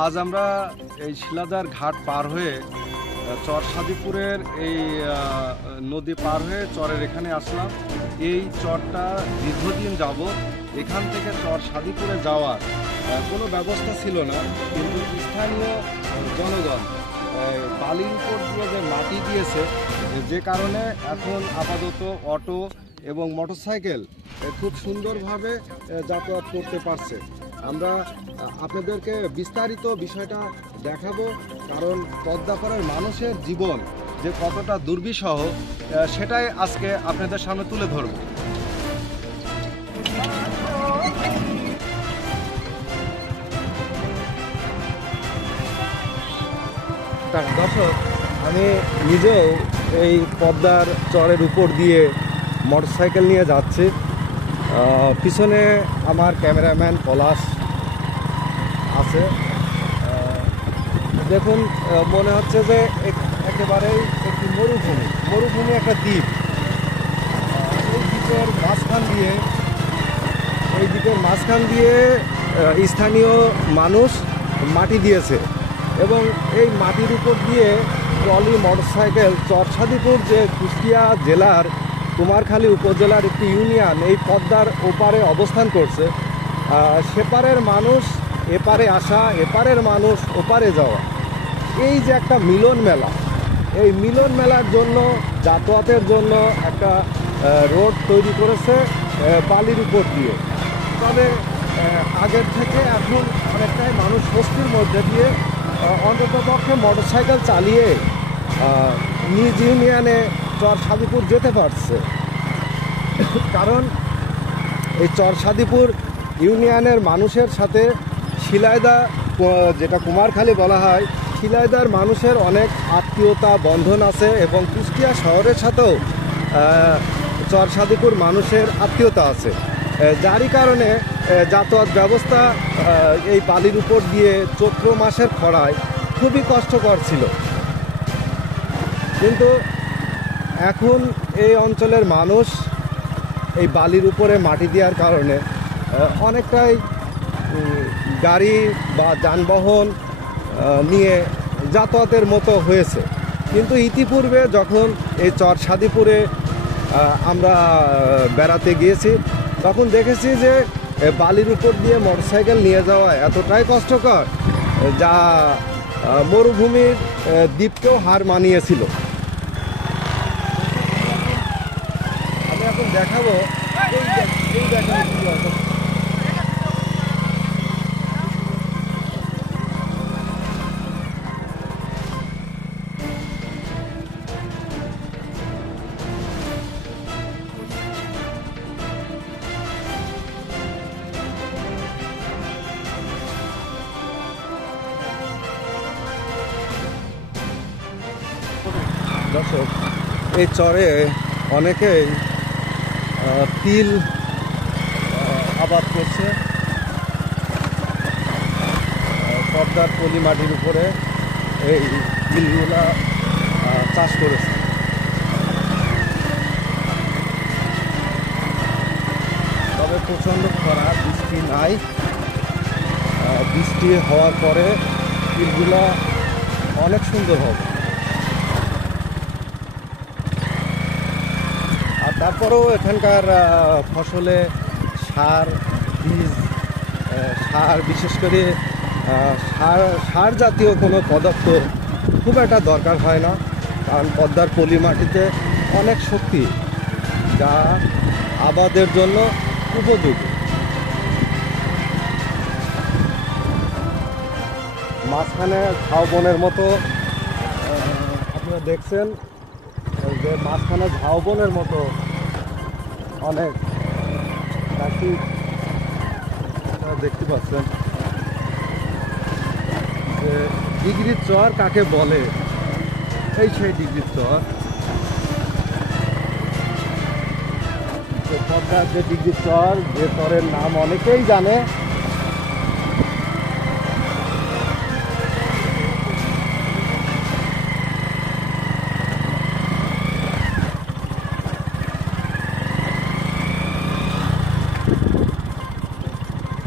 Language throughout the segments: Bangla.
আজ আমরা এই শিলাদার ঘাট পার হয়ে চর সাদিপুরের এই নদী পার হয়ে চরের এখানে আসলাম। এই চরটা দীর্ঘদিন যাবৎ এখান থেকে চর সাদিপুরে যাওয়ার কোনো ব্যবস্থা ছিল না, কিন্তু স্থানীয় জনগণ বালির উপর দিয়ে যে মাটি দিয়েছে, যে কারণে এখন আপাতত অটো এবং মোটরসাইকেল খুব সুন্দরভাবে যাতায়াত করতে পারছে। আমরা আপনাদেরকে বিস্তারিত বিষয়টা দেখাবো, কারণ পদ্মাপাড়ের মানুষের জীবন যে কতটা দুর্বিষহ সেটাই আজকে আপনাদের সামনে তুলে ধরব। দর্শক, আমি নিজেও এই পদ্মার চরের উপর দিয়ে মোটরসাইকেল নিয়ে যাচ্ছি। পিছনে আমার ক্যামেরাম্যান পলাশ আছে। দেখুন, মনে হচ্ছে যে একেবারেই একটি মরুভূমি একটা দ্বীপ। এই দ্বীপের মাঝখান দিয়ে স্থানীয় মানুষ মাটি দিয়েছে এবং এই মাটির উপর দিয়ে ট্রলি মোটরসাইকেল চরসাদিপুর, যে কুষ্টিয়া জেলার কুমারখালী উপজেলার একটি ইউনিয়ন, এই পদ্মার ওপারে অবস্থান করছে। সেপারের মানুষ এপারে আসা, এপারের মানুষ ওপারে যাওয়া, এই যে একটা মিলন মেলা, এই মিলন মেলার জন্য যাতায়াতের জন্য একটা রোড তৈরি করেছে বালির উপর দিয়ে। তবে আগের থেকে এখন অনেকটাই মানুষ স্বস্তির মধ্যে দিয়ে অন্ততপক্ষে মোটরসাইকেল চালিয়ে নিজ ইউনিয়নে চর সাদিপুর যেতে পারছে। কারণ এই চর সাদিপুর ইউনিয়নের মানুষের সাথে শিলাইদা, যেটা কুমারখালী বলা হয়, শিলাইদার মানুষের অনেক আত্মীয়তা বন্ধন আছে এবং কুষ্টিয়া শহরের সাথেও চর সাদিপুর মানুষের আত্মীয়তা আছে, যারই কারণে যাতায়াত ব্যবস্থা এই বালির উপর দিয়ে চৈত্র মাসের খরায় খুবই কষ্টকর ছিল। কিন্তু এখন এই অঞ্চলের মানুষ এই বালির উপরে মাটি দেওয়ার কারণে অনেকটাই গাড়ি বা যানবাহন নিয়ে যাতায়াতের মতো হয়েছে। কিন্তু ইতিপূর্বে যখন এই চর সাদিপুরে আমরা বেড়াতে গিয়েছি, তখন দেখেছি যে বালির উপর দিয়ে মোটরসাইকেল নিয়ে যাওয়া এতটাই কষ্টকর, যা মরুভূমির দ্বীপকেও হার মানিয়েছিল। আমি এখন দেখাবো এই দেখেন দর্শক, এই চরে অনেকেই তিল আবাদ করছে। পদ্মার পলি মাটির উপরে এই তিলগুলা চাষ করেছে। তবে প্রচণ্ড খরা, বৃষ্টি নাই। বৃষ্টি হওয়ার পরে তিলগুলা অনেক সুন্দর হবে। আর তারপরেও এখানকার ফসলে সার, বীজ, সার, বিশেষ করে সার জাতীয় কোনো পদার্থ খুব একটা দরকার হয় না, কারণ পদ্মার পলি মাটিতে অনেক শক্তি, যা আবাদের জন্য উপযোগী। মাঝখানে ঝাউবনের মতো আপনারা দেখছেন যে মাঝখানে ঝাউবনের মতো অনেক গাছি দেখতে পাচ্ছেন। যে ডিগ্রির চর কাকে বলে, এই সেই ডিগ্রির চর। পদ্মার যে ডিগ্রির চর, যে চরের নাম অনেকেই জানে,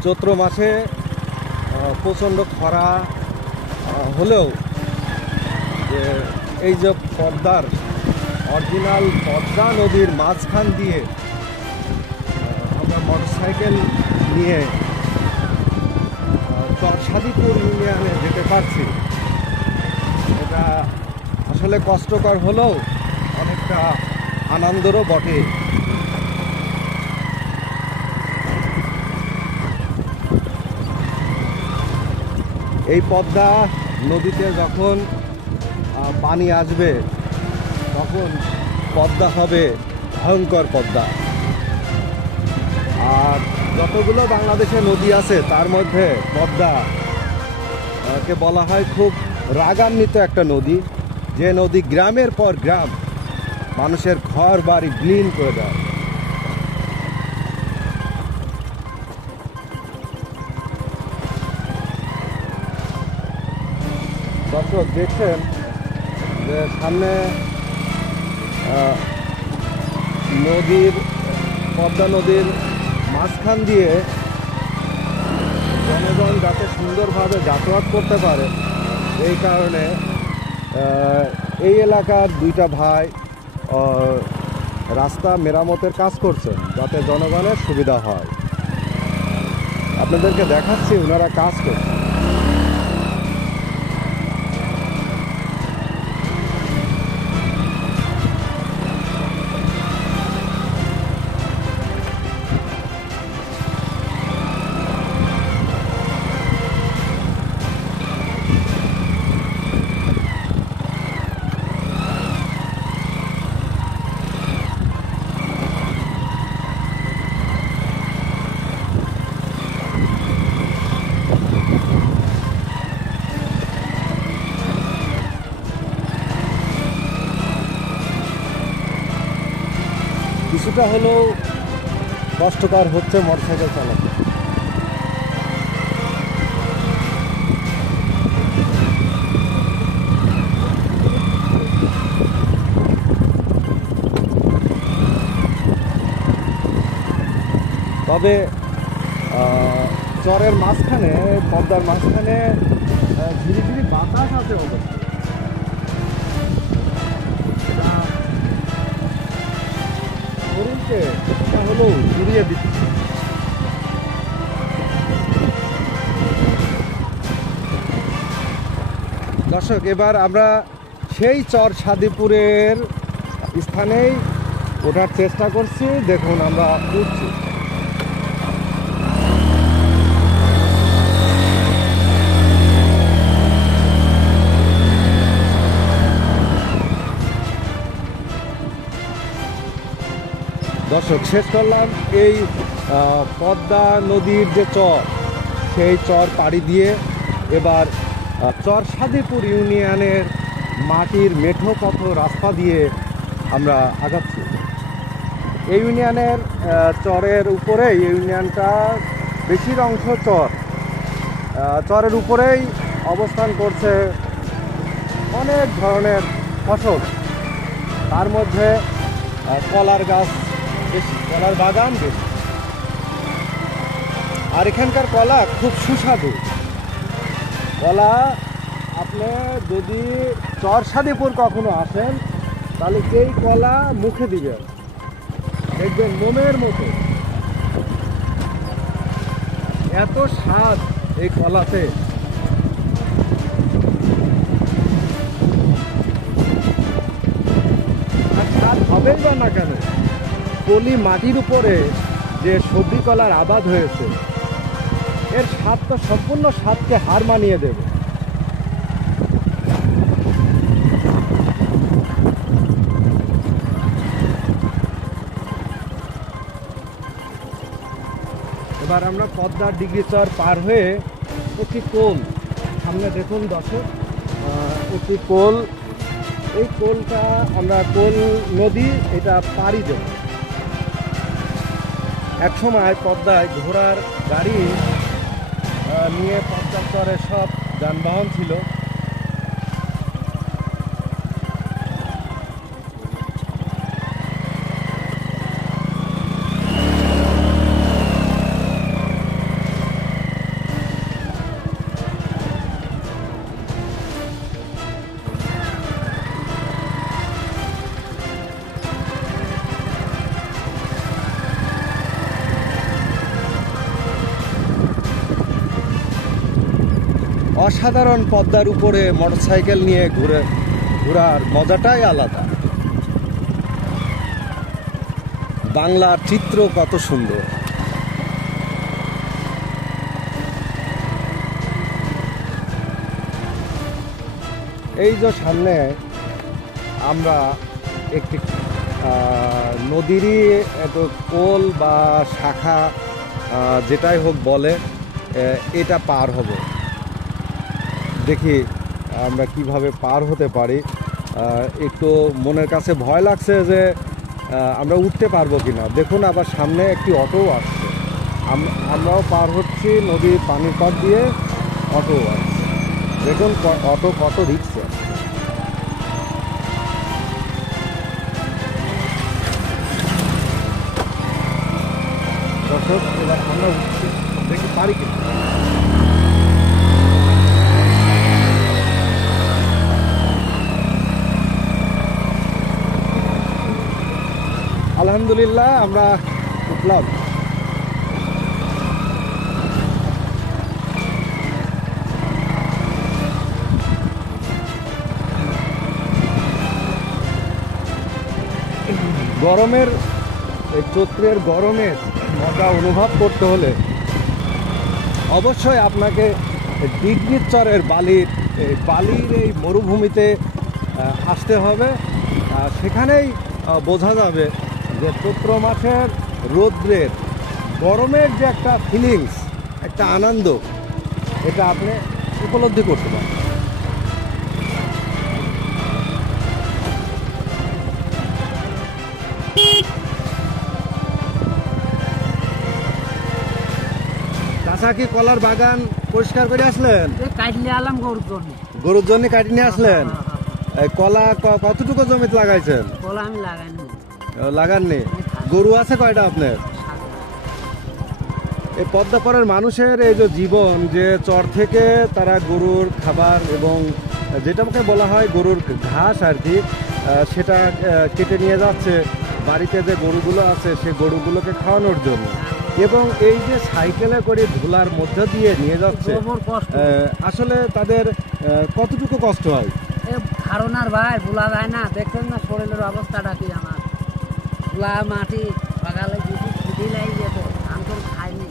চৈত্র মাসে প্রচণ্ড খরা হলেও যে এই যে পদ্মার অরিজিনাল পদ্মা নদীর মাঝখান দিয়ে আমরা মোটরসাইকেল নিয়ে চরসাদিপুর ইউনিয়নে যেতে পারছি, এটা আসলে কষ্টকর হলেও অনেকটা আনন্দেরও বটে। এই পদ্মা নদীতে যখন পানি আসবে তখন পদ্মা হবে ভয়ঙ্কর পদ্মা। আর যতগুলো বাংলাদেশে নদী আছে তার মধ্যে পদ্মা কে বলা হয় খুব রাগান্বিত একটা নদী, যে নদী গ্রামের পর গ্রাম মানুষের ঘর বাড়ি বিলীন করে দেয়। দর্শক দেখছেন যে সামনে নদীর পদ্মা নদীর মাঝখান দিয়ে জনগণ যাতে সুন্দরভাবে যাতায়াত করতে পারে, এই কারণে এই এলাকার দুইটা ভাই রাস্তা মেরামতের কাজ করছেন যাতে জনগণের সুবিধা হয়। আপনাদেরকে দেখাচ্ছি ওনারা কাজ করছেন। কিছুটা হলেও কষ্টকর হচ্ছে মোটরসাইকেল চালাতে। তবে চরের মাঝখানে পদ্মার মাঝখানে ধীরে ধীরে বাতাস আছে অবশ্য, শরীরকে হলেও ঘুরিয়ে দিচ্ছে। দর্শক এবার আমরা সেই চরসাদিপুরের স্থানেই ওঠার চেষ্টা করছি। দেখুন আমরা উঠছি। দর্শক শেষ করলাম এই পদ্মা নদীর যে চর, সেই চর পাড়ি দিয়ে এবার চরসাদিপুর ইউনিয়নের মাটির মেঠো পথ রাস্তা দিয়ে আমরা আগাচ্ছি। এই ইউনিয়নের চরের উপরেই, এই ইউনিয়নটা বেশির অংশ চরের উপরেই অবস্থান করছে অনেক ধরনের ফসল, তার মধ্যে কলার গাছ বেশি, কলার বাগান বেশি। আর এখানকার কলা খুব সুস্বাদু কলা। আপনি যদি চরসাদিপুর কখনো আসেন তাহলে এই কলা মুখে দিবেন, দেখবেন মোমের মতো, এত স্বাদ এই কলাতে। আর স্বাদ হবেই বা না কেন, পলি মাটির উপরে যে সবজি কলার আবাদ হয়েছে এর স্বাদ তো সম্পূর্ণ স্বাদকে হার মানিয়ে দেবে। এবার আমরা পদ্মার ডিগ্রি চর পার হয়ে একটি কোল, সামনে দেখুন দর্শক, একটি কোল, এই কোলটা আমরা কোল নদী এটা পাড়ি দেব। একসময় পদ্মায় ঘোড়ার গাড়ি নিয়ে পদ্মার চরে সব যানবাহন ছিল। অসাধারণ পদ্মার উপরে মোটরসাইকেল নিয়ে ঘোরার মজাটাই আলাদা। বাংলার চিত্র কত সুন্দর। এই যে সামনে আমরা একটি নদীরই কোল বা শাখা যেটাই হোক বলে, এটা পার হব। দেখি আমরা কিভাবে পার হতে পারি। একটু মনের কাছে ভয় লাগছে যে আমরা উঠতে পারবো কিনা। দেখুন আবার সামনে একটি অটো আসছে, আমরাও পার হচ্ছি নদীর পানির পাড় দিয়ে, অটো আসছে। দেখুন অটো কত রিক্সা। দর্শক, এবার আমরা উঠছি, দেখি পারি কিনা। আলহামদুলিল্লাহ আমরা উঠলাম। গরমের, চৈত্রের গরমের মজা অনুভব করতে হলে অবশ্যই আপনাকে দিঘির চরের বালির এই মরুভূমিতে আসতে হবে। সেখানেই বোঝা যাবে যে চৈত্র মাসের রৌদ্রের গরমের যে একটা ফিলিংস, একটা আনন্দ, এটা আপনি উপলব্ধি করতে পারেন। চাচা কি কলার বাগান পরিষ্কার করে আসলেন? গরুর জন্য কাটি নিয়ে আসলেন। কলা কতটুকু জমিতে লাগাইছেন? কলা আমি লাগাননি। গরু আছে কয়টা আপনার? এই পদ্মাপাড়ের মানুষের এই যে জীবন, যে চর থেকে তারা গরুর খাবার এবং যেটাকে বলা হয় গরুর ঘাস আর কি, সেটা কেটে নিয়ে যাচ্ছে বাড়িতে যে গরুগুলো আছে সে গরুগুলোকে খাওয়ানোর জন্য। এবং এই যে সাইকেলে করে ধুলার মধ্যে দিয়ে নিয়ে যাচ্ছে, আসলে তাদের কতটুকু কষ্ট হয় ধারণার ভাই ভোলা যায় না। দেখছেন না শরীরের অবস্থাটা কি আমার, ধুলা মাটি সকালে কিছু ছুটি লাই যেত, আমি তো খাইনি,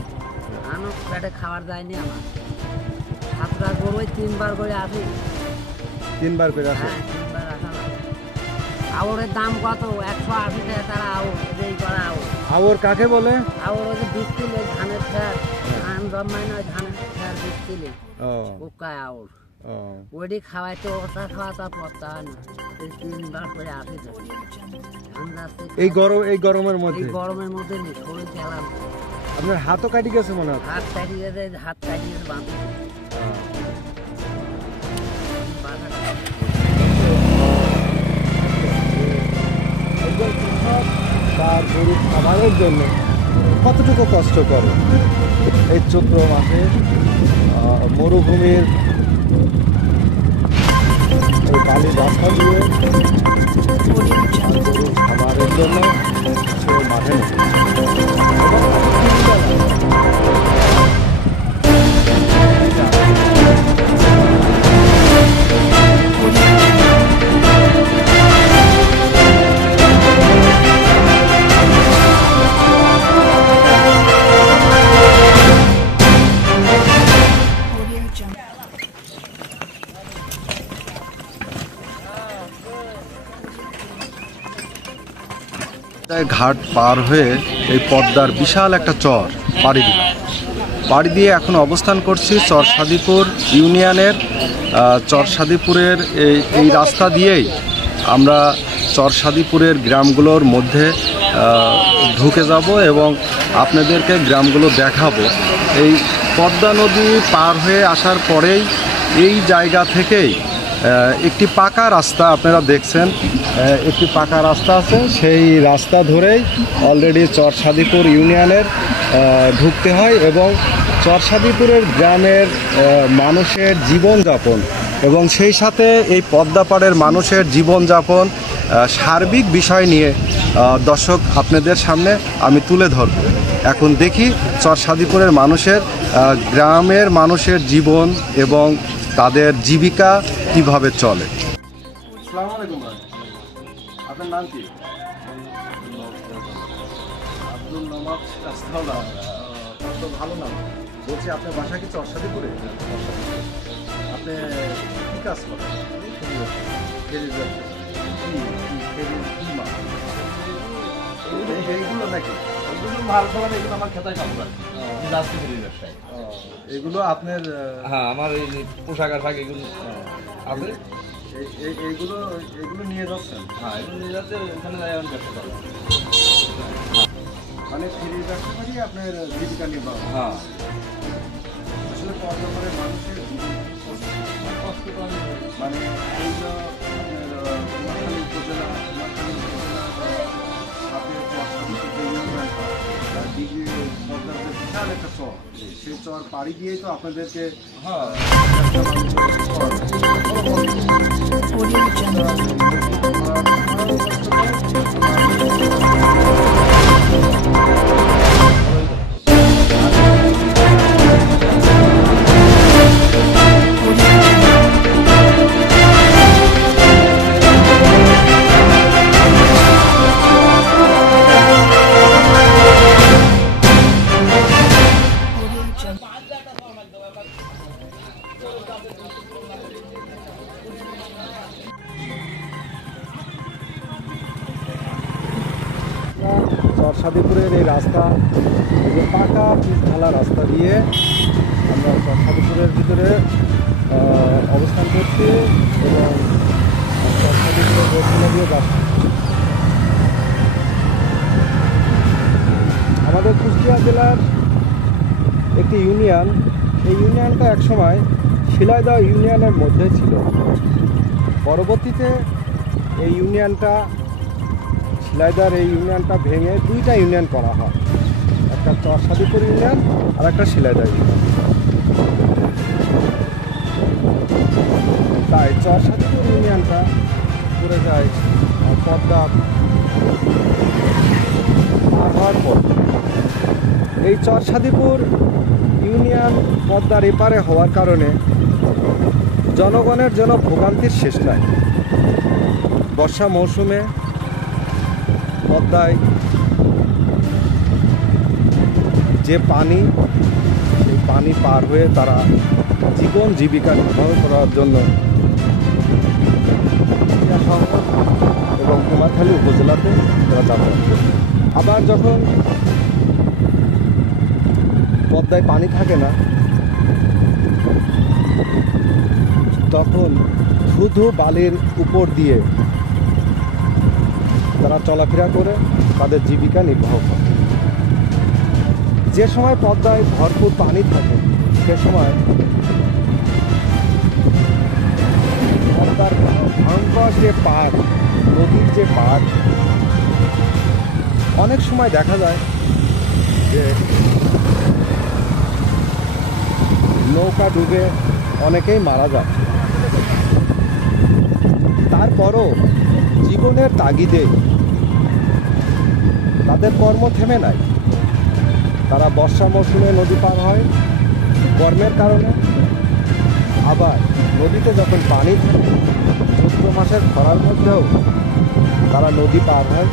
আনো পেটে খাবার যায়নি আমার। সাতটা গরুই 3 বার করে আসি। 3 বার করে আসে? হ্যাঁ, 3 বার আসা লাগে। আউরের দাম কত? 180 টাকা তারা আউর, এই করা আউর। আউর কাকে বলে? আউর ওই যে বৃষ্টি ওই ধানের খ্যার, ধান জন্মায় না, ওই ধানের খ্যার বৃষ্টি পোকায় আউর। ওইটি খাওয়াইতে ওটা খাওয়াটা পড়তে হয় না। 3 বার করে আসি তো এই গরমের মধ্যে। এই গরমের মধ্যে শরীর চালান। আপনার হাতও কাটি গেছে মনে হয়? হাত কাটি গেছে, হাত কাটি গেছে বাঁধি। তার গরুর খাবারের জন্য কতটুকু কষ্ট করে এই চৈত্র মাসে মরুভূমির এই বালির রাস্তা দিয়ে গরুর খাবারের জন্য সে মাঠে ঘাট পার হয়ে এই পদ্মার বিশাল একটা চর পাড়ি দিয়ে এখন অবস্থান করছি চরসাদিপুর ইউনিয়নের। চরসাদিপুরের এই রাস্তা দিয়েই আমরা চরসাদিপুরের গ্রামগুলোর মধ্যে ঢুকে যাব এবং আপনাদেরকে গ্রামগুলো দেখাবো। এই পদ্মা নদী পার হয়ে আসার পরেই এই জায়গা থেকেই একটি পাকা রাস্তা আপনারা দেখছেন, একটি পাকা রাস্তা আছে। সেই রাস্তা ধরেই অলরেডি চরসাদিপুর ইউনিয়নের ঢুকতে হয় এবং চরসাদিপুরের গ্রামের মানুষের জীবনযাপন এবং সেই সাথে এই পদ্মাপাড়ের মানুষের জীবনযাপন সার্বিক বিষয় নিয়ে দর্শক আপনাদের সামনে আমি তুলে ধরব। এখন দেখি চরসাদিপুরের মানুষের, গ্রামের মানুষের জীবন এবং তাদের জীবিকা কিভাবে চলে। আসসালামু আলাইকুম ভাই, আপনার নাম কি? আব্দুল নবাব কাস্তাওয়ালা, তো ভালো নাম। বলছি আপনার বাসা কি চরসাদিপুরে? আপনি কি কাজ করেন? ফেরির ব্যবসা। ফেরির কি মাল? এইগুলো নাকি? এগুলো মাল পাবেন, এগুলো আমার খেতায় কাপড় আর কি। যাচ্ছি ফেরির ব্যবসায়। এগুলো আপনার? হ্যাঁ, আমার এই পোশাক আশাক এগুলো আছে। এইগুলো এগুলো নিয়ে যাচ্ছেন? হ্যাঁ, এগুলো নিয়ে যাচ্ছে, ওখানে যাই আমি ব্যবসা করবো। মানে ফেরির ব্যবসা করি আপনার জীবিকা নির্বাহ। হ্যাঁ, আসলে পর্যটনের মানুষের কষ্ট তো আমি মানে এইগুলো আপনার কুমারখালী উপজেলা সাথে ডিগ্রি পদ্মার যে বিশাল একটা চর, সেই চর পাড়ি দিয়েই তো আপনাদেরকে হ্যাঁ চরসাদিপুরের এই রাস্তা, এই যে পাকা পিচঢালা রাস্তা দিয়ে আমরা চরসাদিপুরের ভিতরে অবস্থান করছি এবং চরসাদিপুরের রোডগুলো দিয়ে যাচ্ছি। আমাদের কুষ্টিয়া জেলার একটি ইউনিয়ন, এই ইউনিয়নটা একসময় শিলাইদহ ইউনিয়নের মধ্যে ছিল। পরবর্তীতে এই ইউনিয়নটা শিলাইদহর এই ইউনিয়নটা ভেঙে দুইটা ইউনিয়ন করা হয়, একটা চরসাদিপুর ইউনিয়ন আর একটা শিলাইদহ ইউনিয়ন। তাই চরসাদিপুর ইউনিয়নটা পড়ে যায় পদ্মা পার হওয়ার পর। এই চরসাদিপুর ইউনিয়ন পদ্মার এপারে হওয়ার কারণে জনগণের যেন ভোগান্তির শেষ নাই। বর্ষা মৌসুমে পদ্মায় যে পানি, সেই পানি পার হয়ে তারা জীবন জীবিকা নির্বাহ করার জন্য শহর এবং কুমারখালী উপজেলাতে তারা যাতায়াত করে। আবার যখন পদ্মায় পানি থাকে না, তখন শুধু বালির উপর দিয়ে তারা চলাফেরা করে তাদের জীবিকা নির্বাহ করে। যে সময় পদ্মায় ভরপুর পানি থাকে, সে সময় পদ্মার ভয়ঙ্কর যে পাড়, নদীর যে পাড়, অনেক সময় দেখা যায় যে নৌকা ডুবে অনেকেই মারা যায়। তারপরও জীবনের তাগিদে তাদের কর্ম থেমে নাই। তারা বর্ষা মৌসুমে নদী পার হয় কর্মের কারণে, আবার নদীতে যখন পানি থাকে চৈত্র মাসের খরার মধ্যেও তারা নদী পার হয়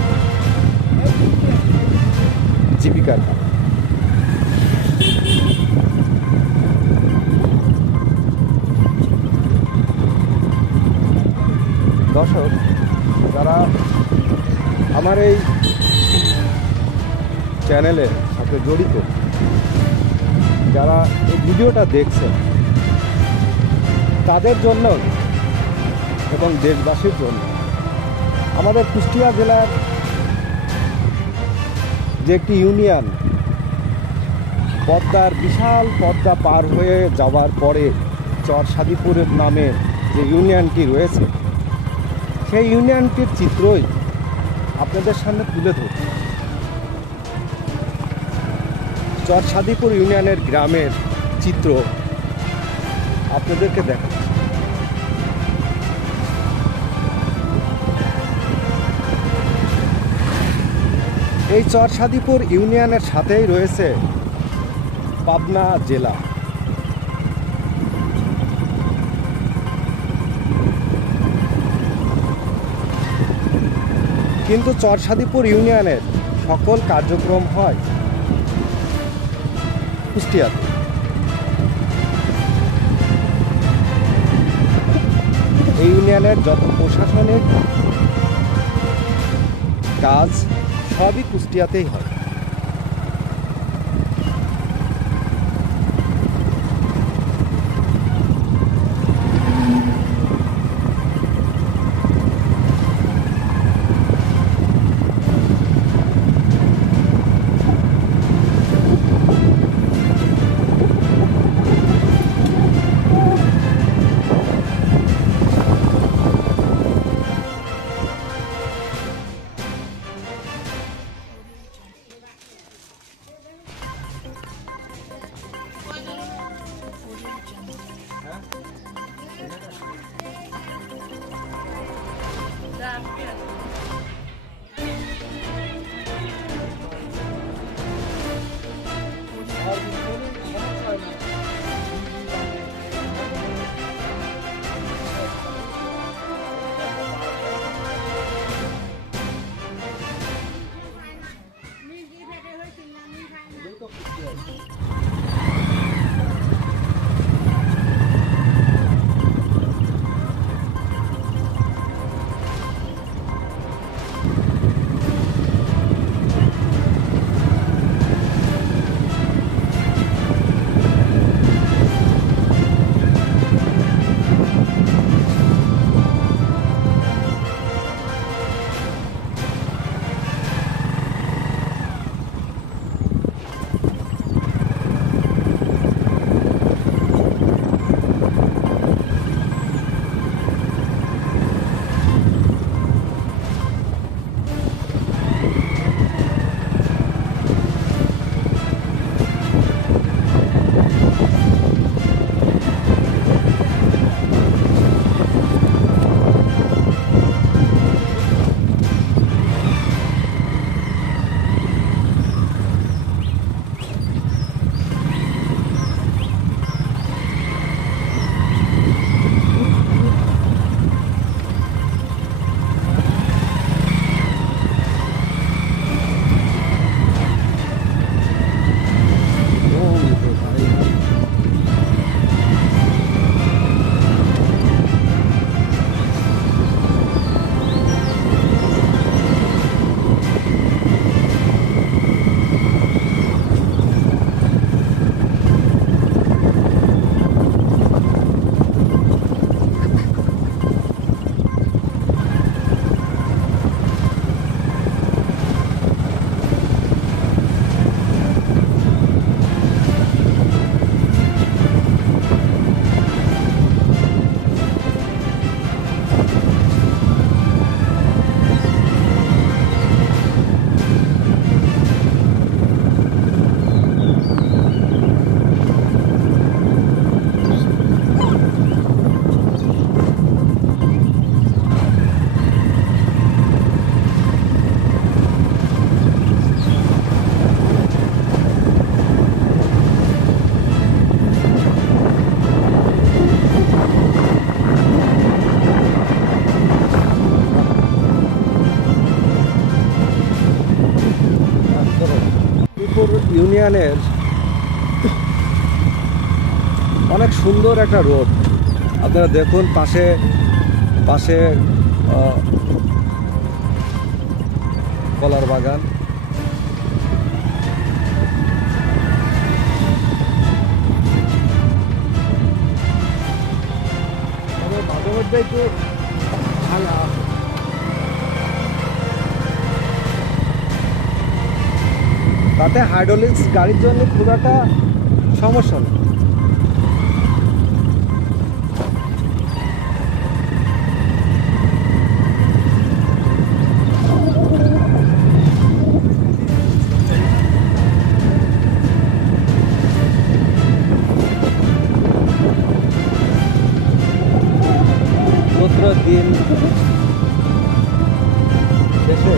জীবিকার কারণে। দর্শক, যারা আমার এই চ্যানেলের সাথে জড়িত, যারা এই ভিডিওটা দেখছেন, তাদের জন্য এবং দেশবাসীর জন্য আমাদের কুষ্টিয়া জেলার যে একটি ইউনিয়ন পদ্মার বিশাল পদ্মা পার হয়ে যাওয়ার পরে চরসাদিপুরের নামে যে ইউনিয়নটি রয়েছে, সেই ইউনিয়নটির চিত্রই আপনাদের সামনে তুলে ধরছি। চরসাদিপুর ইউনিয়নের গ্রামের চিত্র আপনাদেরকে দেখাচ্ছি। এই চরসাদিপুর ইউনিয়নের সাথেই রয়েছে পাবনা জেলা। কিন্তু চরসাদিপুর ইউনিয়নের সকল কার্যক্রম হয় কুষ্টিয়াতে। এই ইউনিয়নের যত প্রশাসনিক কাজ সবই কুষ্টিয়াতেই হয়। ইউনিয়নের অনেক সুন্দর একটা রোড। আপনারা দেখুন পাশে পাশে কলার বাগান। মাঝে মধ্যে একটু ভাঙা, তাতে হাইড্রোলিক্স গাড়ির জন্য খুব একটা সমস্যা নেই। দিন শেষে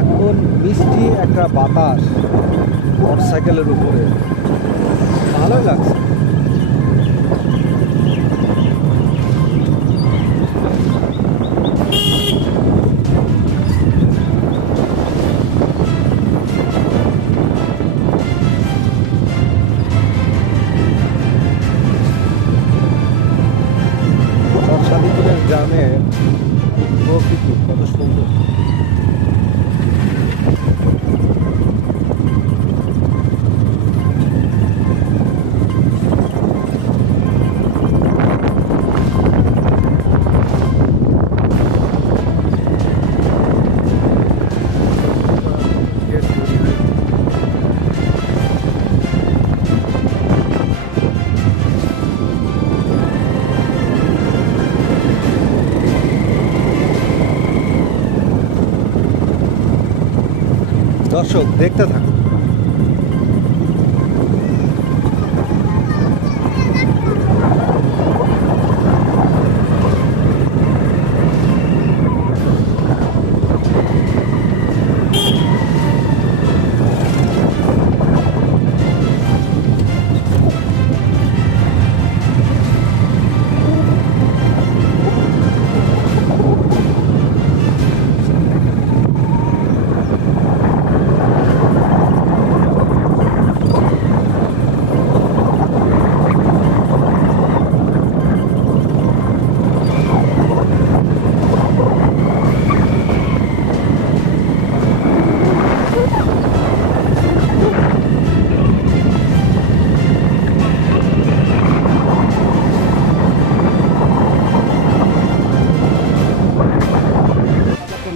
এখন মিষ্টি একটা বাতাস মোটরসাইকেলের উপরে, ভালোই লাগছে। দর্শক দেখতে থাকুন।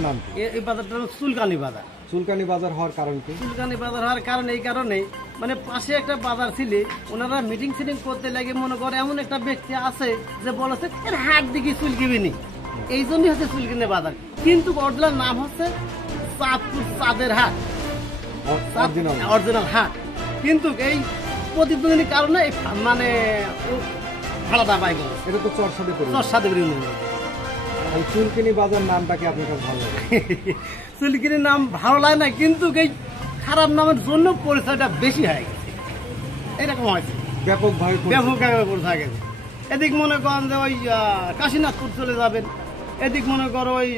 নাম কি? এই বাজারটা হলো চুলকানি বাজার। চুলকানি বাজার হওয়ার কারণ কি? চুলকানি বাজার হওয়ার কারণ এই কারণে মানে পাশে একটা বাজার ছিল, ওনারা মিটিং সিটিং করতে লাগে মনে করে এমন একটা ব্যক্তি আছে যে বলেছে এর হাট দিকে চুলকিবি নি, এই জন্যই হচ্ছে চুলকানি বাজার। কিন্তু অরিজিনাল নাম হচ্ছে চাঁদপুর চাঁদের হাট, অরিজিনাল হাট। কিন্তু এই প্রতিদ্বন্দ্বীর কারণে মানে ভাড়াটা পাই গেল। এটা তো চরসাদিপুর। চুলকিনি বাজার নামটাকে আপনার কাছে ভালো লাগে? চুলকিনির নাম ভালো লাগে না, কিন্তু এই খারাপ নামের জন্য পরিচয়টা বেশি হয়ে গেছে, এরকম হয়েছে ব্যাপকভাবে পরিচয় গেছে। এদিক মনে করেন যে ওই কাশীনাথপুর চলে যাবেন, এদিক মনে করো ওই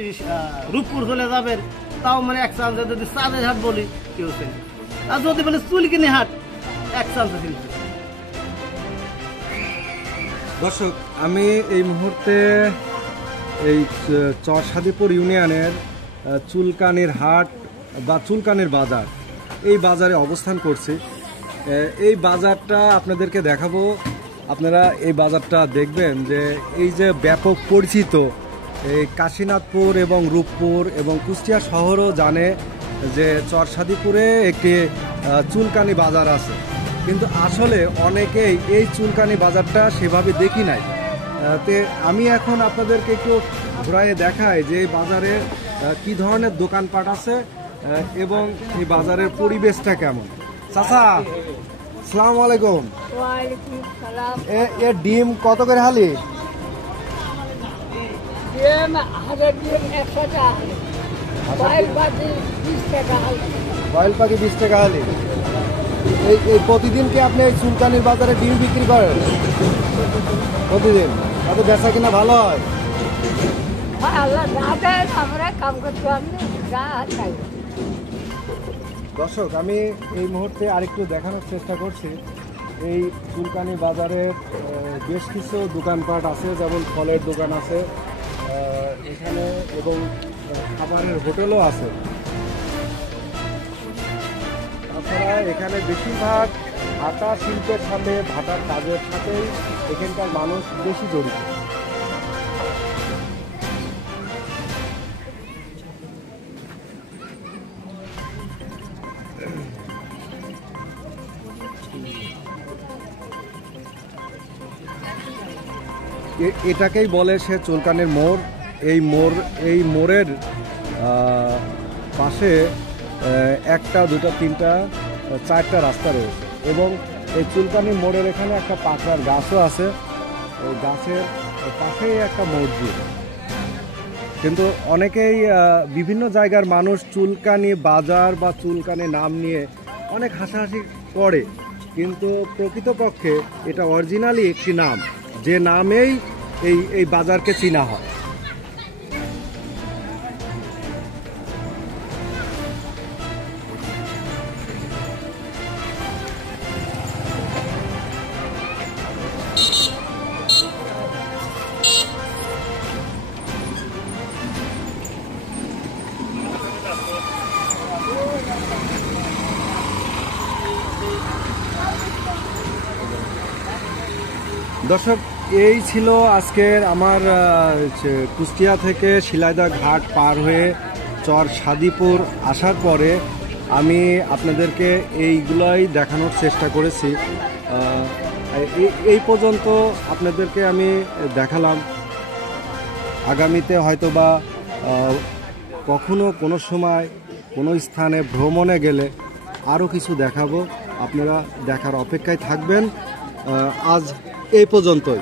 রূপপুর চলে যাবেন, তাও মানে এক চান্সে যদি চাঁদের হাট বলি কেউ চেনে, আর যদি বলে চুলকিনি হাট এক চান্সে চিনতে। দর্শক, আমি এই মুহূর্তে এই চরসাদিপুর ইউনিয়নের চুলকানির হাট বা চুলকানির বাজার, এই বাজারে অবস্থান করছি। এই বাজারটা আপনাদেরকে দেখাবো। আপনারা এই বাজারটা দেখবেন যে এই যে ব্যাপক পরিচিত এই কাশীনাথপুর এবং রূপপুর এবং কুষ্টিয়া শহরও জানে যে চরসাদিপুরে একটি চুলকানি বাজার আছে, কিন্তু আসলে অনেকেই এই চুলকানি বাজারটা সেভাবে দেখি নাই। তে আমি এখন আপনাদেরকে একটু ঘুরাইয়ে দেখাই যে এই বাজারে কি ধরনের দোকানপাট আছে এবং এই বাজারের পরিবেশটা কেমন। চাচা, আসসালামু আলাইকুম। ওয়ালাইকুম সালাম। এ ডিম কত করে হালি? ডিম হাজার ডিম 100 টাকা, বয়েল পাখি 20 টাকা হালি। বয়েল পাখি 20 টাকা হালি। এই প্রতিদিন কি আপনি এই চুলকানির বাজারে ডিম বিক্রি করেন? প্রতিদিন? তাতে বেচা কিনা ভালো হয়? আল্লাহ না দেন, আমরা কাম করতে পারি যা চাই। দর্শক, আমি এই মুহূর্তে আরেকটু দেখানোর চেষ্টা করছি। এই চুলকানি বাজারের বেশ কিছু দোকানপাট আছে, যেমন ফলের দোকান আছে এখানে এবং খাবারের হোটেলও আছে। তাছাড়া এখানে বেশিরভাগ ভাটা শিল্পের সাথে, ভাটার কাজের সাথেই এখানকার মানুষ বেশি জড়িত। এটাকেই বলে সে চুলকানির মোড়। এই মোড়ের পাশে একটা, দুটা, তিনটা, চারটা রাস্তা রয়েছে এবং এই চুলকানির মোড়ের এখানে একটা পাকড়ার গাছও আছে। ওই গাছের পাশেই একটা মসজিদ। কিন্তু অনেকেই বিভিন্ন জায়গার মানুষ চুলকানি বাজার বা চুলকানি নাম নিয়ে অনেক হাসাহাসি করে, কিন্তু প্রকৃতপক্ষে এটা অরিজিনালি একটি নাম, যে নামেই এই বাজারকে চিনা হয়। দর্শক, এই ছিল আজকের আমার কুষ্টিয়া থেকে শিলাইদা ঘাট পার হয়ে চরসাদিপুর আসার পরে আমি আপনাদেরকে এইগুলাই দেখানোর চেষ্টা করেছি। এই পর্যন্ত আপনাদেরকে আমি দেখালাম। আগামীতে হয়তোবা কখনো কোনো সময় কোনো স্থানে ভ্রমণে গেলে আরও কিছু দেখাবো, আপনারা দেখার অপেক্ষায় থাকবেন। আজ এই পর্যন্তই।